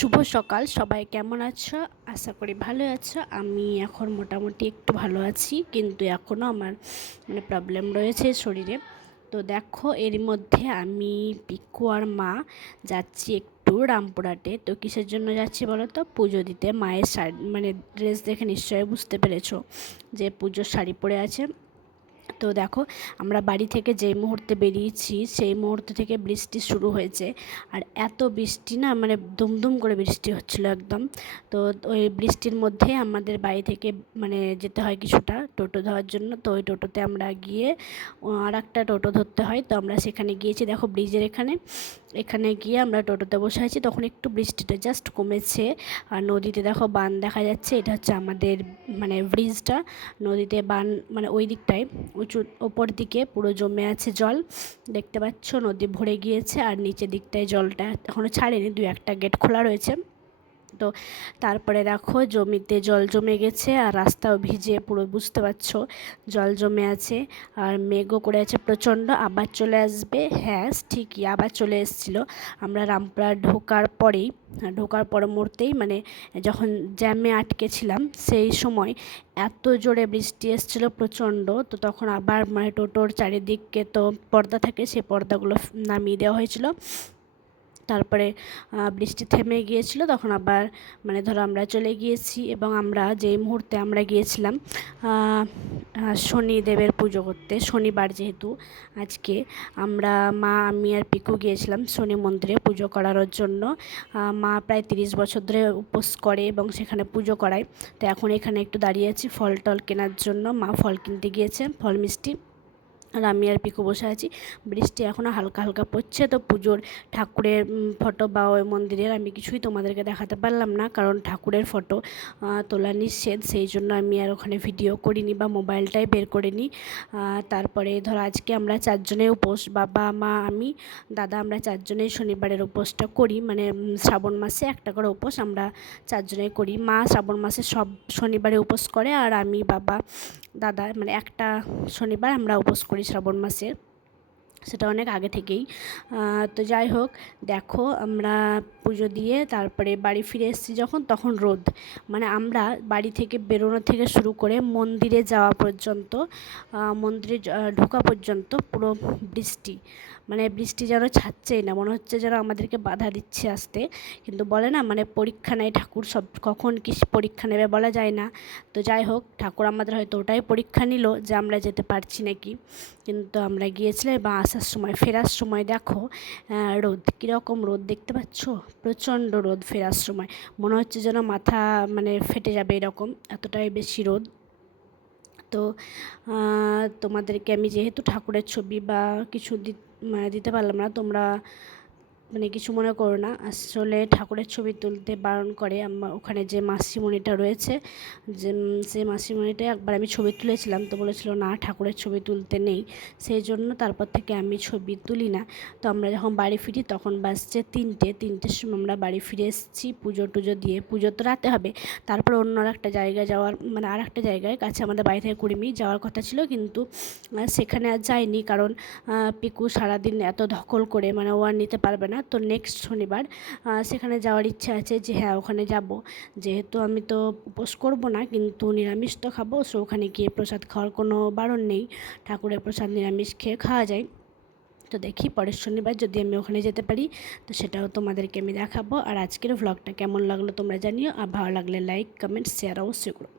শুভ সকাল। সবাই কেমন আছো? আশা করি ভালো আছো। আমি এখন মোটামুটি একটু ভালো আছি, কিন্তু এখনও আমার মানে প্রবলেম রয়েছে শরীরে। তো দেখো, এর মধ্যে আমি পিকু আর মা যাচ্ছি একটু রামপুরহাটে। তো কিসের জন্য যাচ্ছি বলো তো পুজো দিতে। মায়ের শাড়ি মানে ড্রেস দেখে নিশ্চয়ই বুঝতে পেরেছ যে পুজোর শাড়ি পরে আছে। তো দেখো, আমরা বাড়ি থেকে যেই মুহূর্তে বেরিয়েছি, সেই মুহূর্ত থেকে বৃষ্টি শুরু হয়েছে। আর এত বৃষ্টি না মানে দুমদুম করে বৃষ্টি হচ্ছিল একদম। তো ওই বৃষ্টির মধ্যে আমাদের বাড়ি থেকে মানে যেতে হয় কিছুটা টোটো ধরার জন্য। তো ওই টোটোতে আমরা গিয়ে আর একটা টোটো ধরতে হয়। তো আমরা সেখানে গিয়েছি, দেখো ব্রিজের এখানে। এখানে গিয়ে আমরা টোটোতে বসে আছি। তখন একটু বৃষ্টিটা জাস্ট কমেছে। আর নদীতে দেখো বান দেখা যাচ্ছে। এটা হচ্ছে আমাদের মানে ব্রিজটা। নদীতে বান মানে ওই দিকটায় উঁচু ওপর দিকে, পুরো জমে আছে জল। দেখতে পাচ্ছ, নদী ভরে গিয়েছে, আর নিচের দিকটায় জলটা এখনও ছাড়েনি। দু একটা গেট খোলা রয়েছে। তো তারপরে দেখো জমিতে জল জমে গেছে আর রাস্তাও ভিজে পুরো, বুঝতে পারছ? জল জমে আছে আর মেঘও করে আছে প্রচণ্ড, আবার চলে আসবে। হ্যাঁ ঠিকই, আবার চলে এসেছিল। আমরা রামপুরা ঢোকার পরেই, ঢোকার পর মুহূর্তেই মানে যখন জ্যামে আটকেছিলাম, সেই সময় এত জোরে বৃষ্টি এসেছিল প্রচণ্ড। তো তখন আবার মানে টোটোর চারিদিককে তো পর্দা থাকে সেই পর্দাগুলো নামিয়ে দেওয়া হয়েছিল। তারপরে বৃষ্টি থেমে গিয়েছিল, তখন আবার মানে ধরো আমরা চলে গিয়েছি এবং আমরা যেই মুহূর্তে আমরা গিয়েছিলাম শনিদেবের পুজো করতে, শনিবার যেহেতু আজকে, আমরা মা, আমি আর পিকু গিয়েছিলাম শনি মন্দিরে পুজো করার জন্য। মা প্রায় তিরিশ বছর ধরে উপোস করে এবং সেখানে পুজো করায়। তো এখন এখানে একটু দাঁড়িয়ে আছি, ফল টল কেনার জন্য। মা ফল কিনতে গিয়েছে, ফল মিষ্টি। আর আমি আর পিকু বসে আছি। বৃষ্টি এখনও হালকা হালকা পড়ছে, তো পুজোর ঠাকুরের ফটো বা ওই মন্দিরের আমি কিছুই তোমাদেরকে দেখাতে পারলাম না, কারণ ঠাকুরের ফটো তোলা নিষেধ, সেই জন্য আমি আর ওখানে ভিডিও করিনি বা মোবাইলটাই বের করিনি। তারপরে ধরো আজকে আমরা চারজনে উপোস, বাবা, মা, আমি, দাদা, আমরা চারজনেই শনিবারের উপোসটা করি মানে শ্রাবণ মাসে একটা করে উপোস আমরা চারজনে করি। মা শ্রাবণ মাসে সব শনিবারে উপোস করে, আর আমি, বাবা, দাদা মানে একটা শনিবার আমরা উপোস করি। শ্রাবণ মাসে সেটা অনেক আগে থেকেই। তো যাই হোক, দেখো আমরা পুজো দিয়ে তারপরে বাড়ি ফিরে এসেছি যখন, তখন রোদ। মানে আমরা বাড়ি থেকে বেরোনো থেকে শুরু করে মন্দিরে যাওয়া পর্যন্ত মন্দিরে ঢোকা পর্যন্ত পুরো বৃষ্টি। মানে বৃষ্টি যেন ছাড়ছেই না, মনে হচ্ছে যেন আমাদেরকে বাধা দিচ্ছে আসতে। কিন্তু বলে না মানে পরীক্ষা নেয় ঠাকুর, সব কখন কী পরীক্ষা নেবে বলা যায় না। তো যাই হোক, ঠাকুর আমাদের হয়তো ওটাই পরীক্ষা নিল যে আমরা যেতে পারছি নাকি। কিন্তু আমরা গিয়েছিলাম বা আসার সময়, ফেরার সময় দেখো রোদ কীরকম রোদ দেখতে পাচ্ছ? প্রচণ্ড রোদ ফেরার সময়। মনে হচ্ছে যেন মাথা মানে ফেটে যাবে এরকম, এতটাই বেশি রোদ। তো তোমাদেরকে আমি যেহেতু ঠাকুরের ছবি বা কিছু দিতে পারলাম না। তোমরা মানে কিছু মনে করো না। আসলে ঠাকুরের ছবি তুলতে বারণ করে আমার ওখানে যে মাসিমণিটা রয়েছে, যে সেই মাসিমণিটা একবার আমি ছবি তুলেছিলাম তো বলেছিল, না, ঠাকুরের ছবি তুলতে নেই। সেই জন্য তারপর থেকে আমি ছবি তুলি না। তো আমরা যখন বাড়ি ফিরি তখন বাসছে তিনটে, তিনটের সময় আমরা বাড়ি ফিরে এসেছি পুজো টুজো দিয়ে। পুজো তো রাতে হবে, তারপর অন্য আর একটা জায়গায় যাওয়ার মানে আর একটা জায়গায়, কাছে আমাদের বাড়ি থেকে কুড়ি মিনিট যাওয়ার কথা ছিল কিন্তু সেখানে আর যাইনি কারণ পিকু সারাদিন এত ধকল করে মানে ও আর নিতে পারবে না। তো নেক্সট শনিবার সেখানে যাওয়ার ইচ্ছা আছে যে হ্যাঁ ওখানে যাব। যেহেতু আমি তো উপোস করব না, কিন্তু নিরামিষ তো খাব সো ওখানে গিয়ে প্রসাদ খাওয়ার কোনো বারণ নেই। ঠাকুরের প্রসাদ নিরামিষ খেয়ে খাওয়া যায়। তো দেখি, পরের শনিবার যদি আমি ওখানে যেতে পারি, তো সেটাও তোমাদেরকে আমি দেখাবো। আর আজকের ভ্লগটা কেমন লাগল তোমরা জানিও, আর ভালো লাগলে লাইক কমেন্ট শেয়ার অবশ্যই করো।